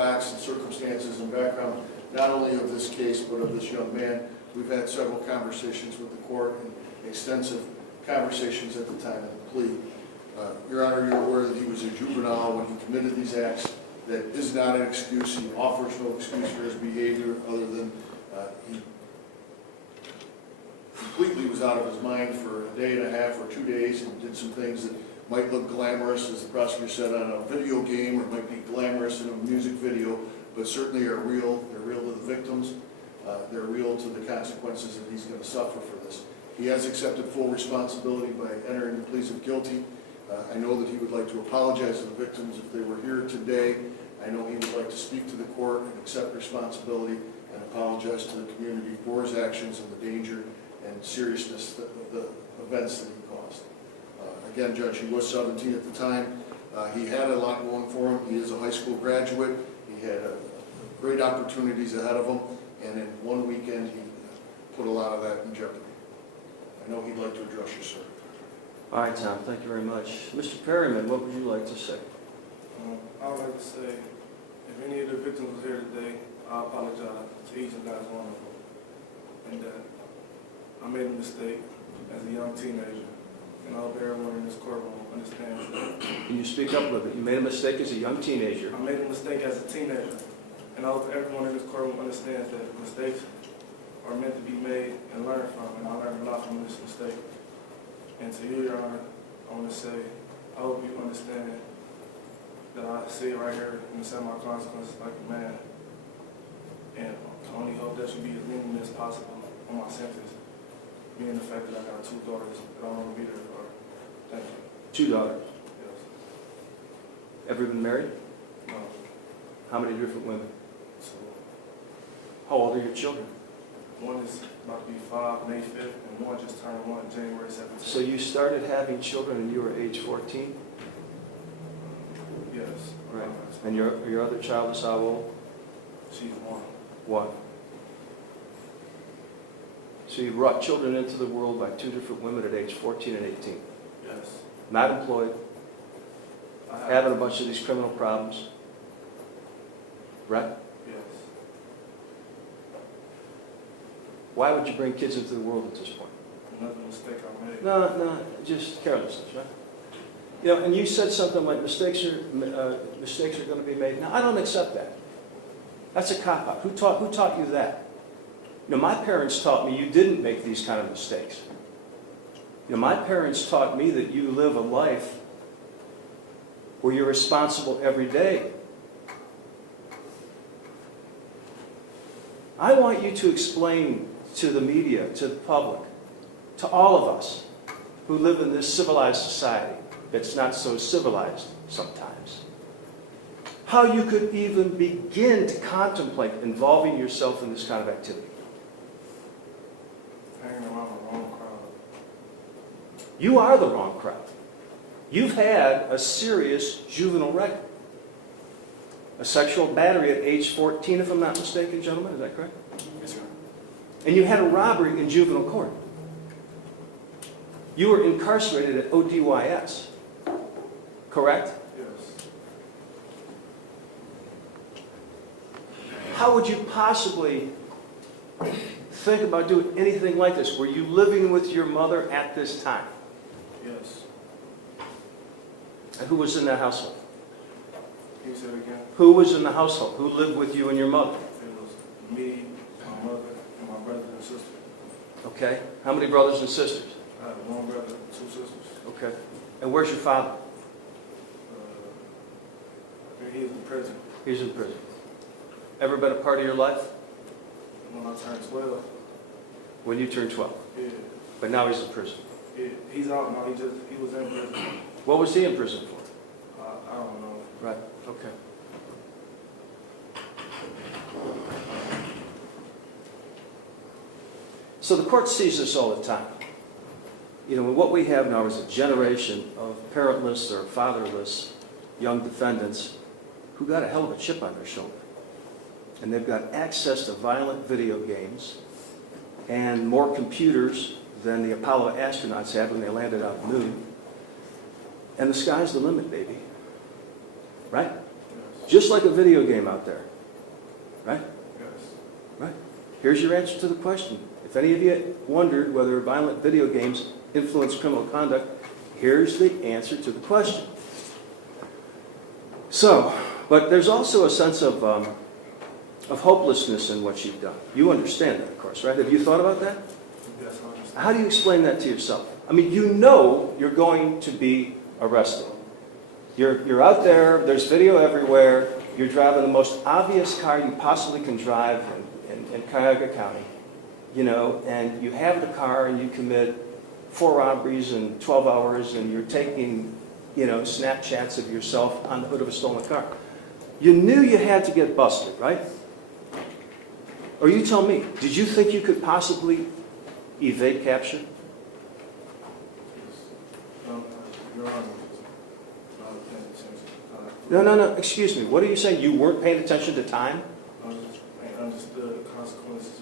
facts and circumstances and background, not only of this case, but of this young man. We've had several conversations with the court and extensive conversations at the time of the plea. Your Honor, you're aware that he was a juvenile when he committed these acts. That is not an excuse. He offers no excuse for his behavior other than he completely was out of his mind for a day and a half or 2 days and did some things that might look glamorous, as the prosecutor said, on a video game, or might be glamorous in a music video, but certainly are real. They're real to the victims. They're real to the consequences that he's going to suffer for this. He has accepted full responsibility by entering the pleas of guilty. I know that he would like to apologize to the victims if they were here today. I know he would like to speak to the court and accept responsibility and apologize to the community for his actions and the danger and seriousness of the events that he caused. Again, Judge, he was 17 at the time. He had a lot going for him. He is a high school graduate. He had great opportunities ahead of him, and in one weekend he put a lot of that in jeopardy. I know he'd like to address you, sir. All right, Tom, thank you very much. Mr. Perryman, what would you like to say? I would like to say, if any of the victims was here today, I apologize to each and every one of them. And that I made a mistake as a young teenager, and I hope everyone in this courtroom understands that. Can you speak up a little bit? You made a mistake as a young teenager. I made a mistake as a teenager, and I hope everyone in this courtroom understands that mistakes are meant to be made and learned from, and I learned a lot from this mistake. And to you, Your Honor, I want to say, I hope you understand that I sit right here and accept my consequences like a man. And I only hope that you be as lenient as possible on my sentence, being the fact that I got 2 daughters that I want to be there for. Thank you. 2 daughters. Yes. Ever been married? No. How many different women? So, How old are your children? one is about to be 5 May 5th, and one just turned 1 January 17th. So you started having children when you were age 14? Yes. Right. And your other child is how old? She's 1. 1. So you brought children into the world by 2 different women at age 14 and 18. Yes. Not employed, I have. having a bunch of these criminal problems. Right? Yes. Why would you bring kids into the world at this point? Another mistake I made. No, just carelessness, right? You know, and you said something like mistakes are going to be made. Now, I don't accept that. That's a cop-out. Who taught you that? You know, my parents taught me you didn't make these kind of mistakes. You know, my parents taught me that you live a life where you're responsible every day. I want you to explain to the media, to the public, to all of us who live in this civilized society that's not so civilized sometimes, how you could even begin to contemplate involving yourself in this kind of activity. Hanging around the wrong crowd. You are the wrong crowd. You've had a serious juvenile record. A sexual battery at age 14, if I'm not mistaken, gentlemen, is that correct? Yes, sir. And you had a robbery in juvenile court. You were incarcerated at ODYS, correct? Yes. How would you possibly think about doing anything like this? Were you living with your mother at this time? Yes. And who was in that household? Can you say it again? Who was in the household? Who lived with you and your mother? It was me, my mother, and my brother and sister. Okay. How many brothers and sisters? I have 1 brother and 2 sisters. Okay. And where's your father? He's in prison. He's in prison. Ever been a part of your life? When I turned 12. When you turned 12. Yeah. But now he's in prison. Yeah. He's out now. He was in prison. What was he in prison for? I don't know. Right. Okay. So the court sees this all the time. You know, what we have now is a generation of parentless or fatherless young defendants who got a hell of a chip on their shoulder. And they've got access to violent video games and more computers than the Apollo astronauts had when they landed on the moon. And the sky's the limit, baby. Right? Yes. just like a video game out there, right? Yes. Right. Here's your answer to the question. If any of you wondered whether violent video games influence criminal conduct, here's the answer to the question. So, but there's also a sense of hopelessness in what you've done. You understand that, of course, right? Have you thought about that? Yes, I understand. How do you explain that to yourself? I mean, you know you're going to be arrested. You're out there, there's video everywhere, you're driving the most obvious car you possibly can drive in Cuyahoga County, you know, and you have the car and you commit 4 robberies in 12 hours and you're taking, you know, Snapchats of yourself on the hood of a stolen car. You knew you had to get busted, right? Or you tell me, did you think you could possibly evade capture? Your Honor, not paying attention. No, excuse me. What are you saying? You weren't paying attention to time? I understood the consequences.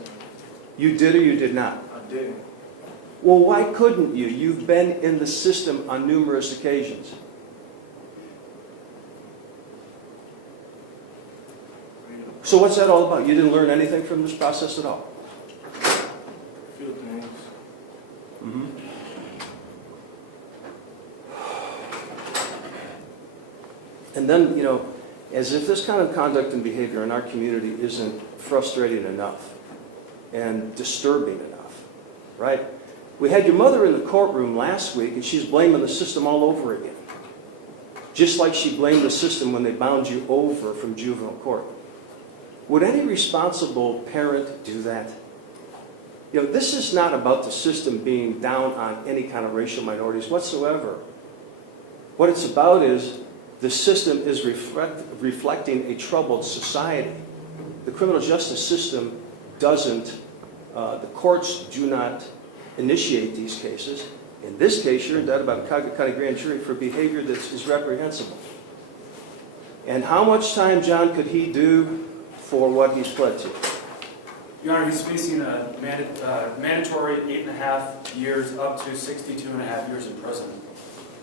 You did or you did not? I didn't. Well, why couldn't you? You've been in the system on numerous occasions. So what's that all about? You didn't learn anything from this process at all? Few things. Mm-hmm. And then, you know, as if this kind of conduct and behavior in our community isn't frustrating enough and disturbing enough, right? We had your mother in the courtroom last week, and she's blaming the system all over again. Just like she blamed the system when they bound you over from juvenile court. Would any responsible parent do that? You know, this is not about the system being down on any kind of racial minorities whatsoever. What it's about is the system is reflecting a troubled society. The criminal justice system doesn't, the courts do not initiate these cases. In this case, you're indicted by the Cuyahoga County Grand Jury for behavior that is reprehensible. And how much time, John, could he do for what he's pled to? Your Honor, he's facing a mandatory 8.5 years up to 62.5 years in prison.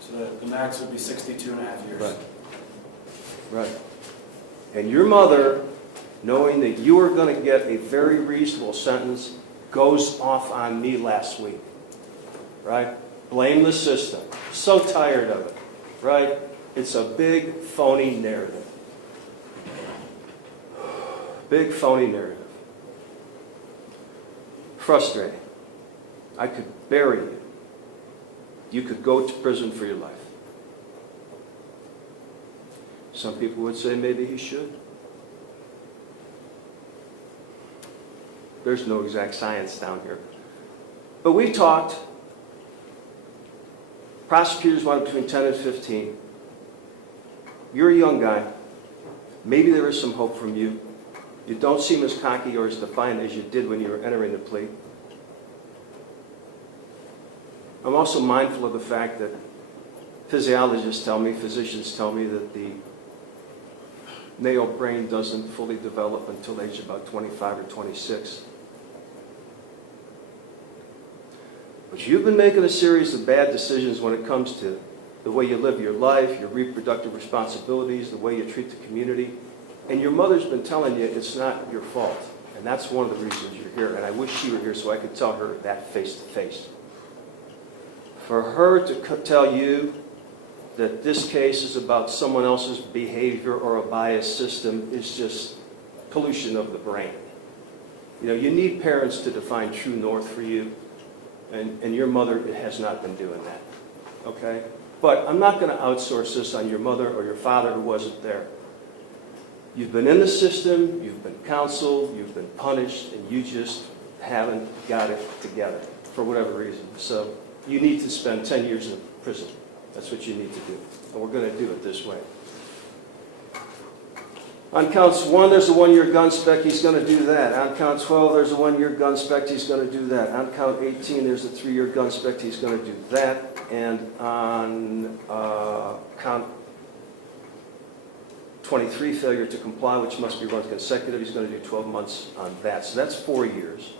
So the max would be 62.5 years. Right. Right. And your mother, knowing that you were going to get a very reasonable sentence, goes off on me last week. Right? Blame the system. So tired of it. Right? It's a big phony narrative. Big phony narrative. Frustrating. I could bury you. You could go to prison for your life. Some people would say maybe he should. There's no exact science down here. But we talked. Prosecutors wanted between 10 and 15. You're a young guy. Maybe there is some hope from you. You don't seem as cocky or as defiant as you did when you were entering the plea. I'm also mindful of the fact that physiologists tell me, physicians tell me that the male brain doesn't fully develop until age about 25 or 26. But you've been making a series of bad decisions when it comes to the way you live your life, your reproductive responsibilities, the way you treat the community. And your mother's been telling you it's not your fault. And that's one of the reasons you're here. And I wish she were here so I could tell her that face to face. For her to tell you that this case is about someone else's behavior or a biased system is just pollution of the brain. You know, you need parents to define true north for you. And your mother has not been doing that. Okay? But I'm not going to outsource this on your mother or your father who wasn't there. You've been in the system, you've been counseled, you've been punished, and you just haven't got it together for whatever reason. So you need to spend 10 years in prison. That's what you need to do. And we're going to do it this way. On counts 1, there's a 1-year gun spec, he's going to do that. On count 12, there's a 1-year gun spec, he's going to do that. On count 18, there's a 3-year gun spec, he's going to do that. And on count 23, failure to comply, which must be run consecutive, he's going to do 12 months on that. So that's 4 years.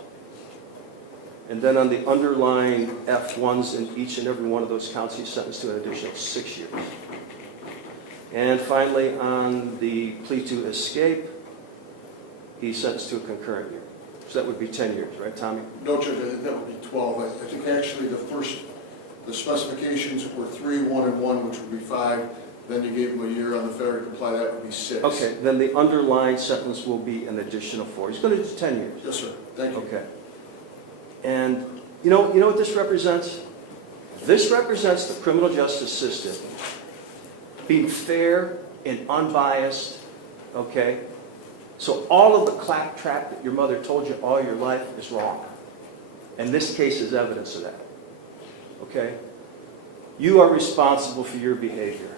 And then on the underlying F1s in each and every one of those counts, he's sentenced to an additional 6 years. And finally, on the plea to escape, he's sentenced to a concurrent year. So that would be 10 years, right, Tommy? No, Judge, that would be 12. I think actually the specifications were 3, 1, and 1, which would be 5. Then you gave him a year on the failure to comply, that would be 6. Okay, then the underlying sentence will be an additional 4. He's going to do 10 years. Yes, sir. Thank you. Okay. And you know what this represents? This represents the criminal justice system being fair and unbiased, okay? So all of the claptrap that your mother told you all your life is wrong. And this case is evidence of that, okay? You are responsible for your behavior.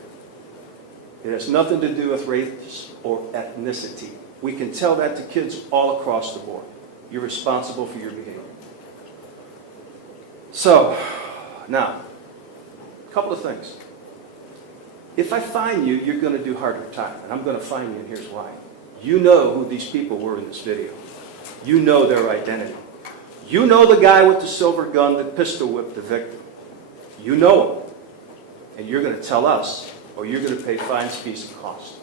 It has nothing to do with race or ethnicity. We can tell that to kids all across the board. You're responsible for your behavior. So, now, a couple of things. If I fine you, you're going to do harder time, and I'm going to fine you, and here's why. You know who these people were in this video. You know their identity. You know the guy with the silver gun that pistol whipped the victim. You know him. And you're going to tell us, or you're going to pay fines, fees, and costs.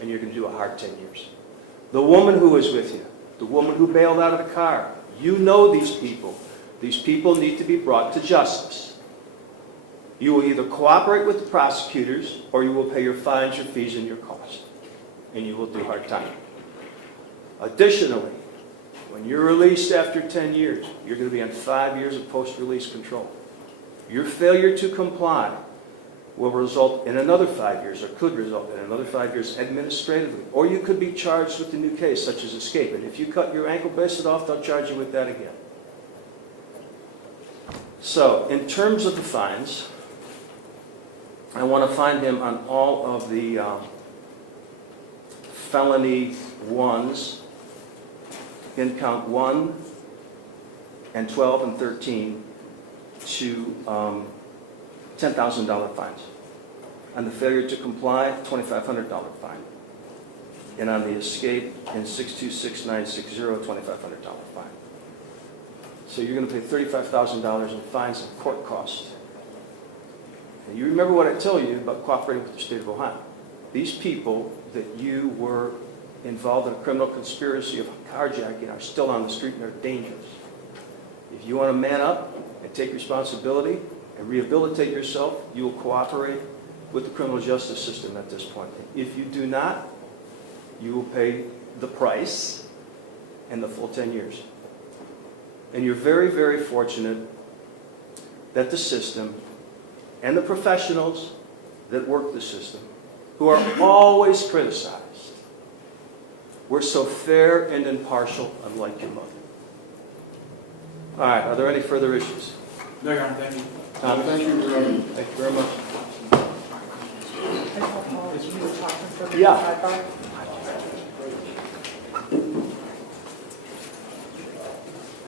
And you're going to do a hard 10 years. The woman who was with you, the woman who bailed out of the car, you know these people. These people need to be brought to justice. You will either cooperate with the prosecutors, or you will pay your fines, your fees, and your costs. And you will do hard time. Additionally, when you're released after 10 years, you're going to be on 5 years of post-release control. Your failure to comply will result in another 5 years, or could result in another 5 years administratively. Or you could be charged with a new case, such as escape. And if you cut your ankle bracelet off, they'll charge you with that again. So, in terms of the fines, I want to fine him on all of the felony ones in count 1 and 12 and 13 to $10,000 fines. On the failure to comply, $2,500 fine. And on the escape in 626960, $2,500 fine. So you're going to pay $35,000 in fines and court costs. And you remember what I told you about cooperating with the state of Ohio. These people that you were involved in a criminal conspiracy of carjacking are still on the street and they're dangerous. If you want to man up and take responsibility and rehabilitate yourself, you will cooperate with the criminal justice system at this point. If you do not, you will pay the price and the full 10 years. And you're very, very fortunate that the system and the professionals that work the system, who are always criticized, were so fair and impartial, unlike your mother. All right, are there any further issues? No, Your Honor, thank you. Tom? Thank you, Your Honor. Thank you very much. You were talking for the Yeah. sidebar?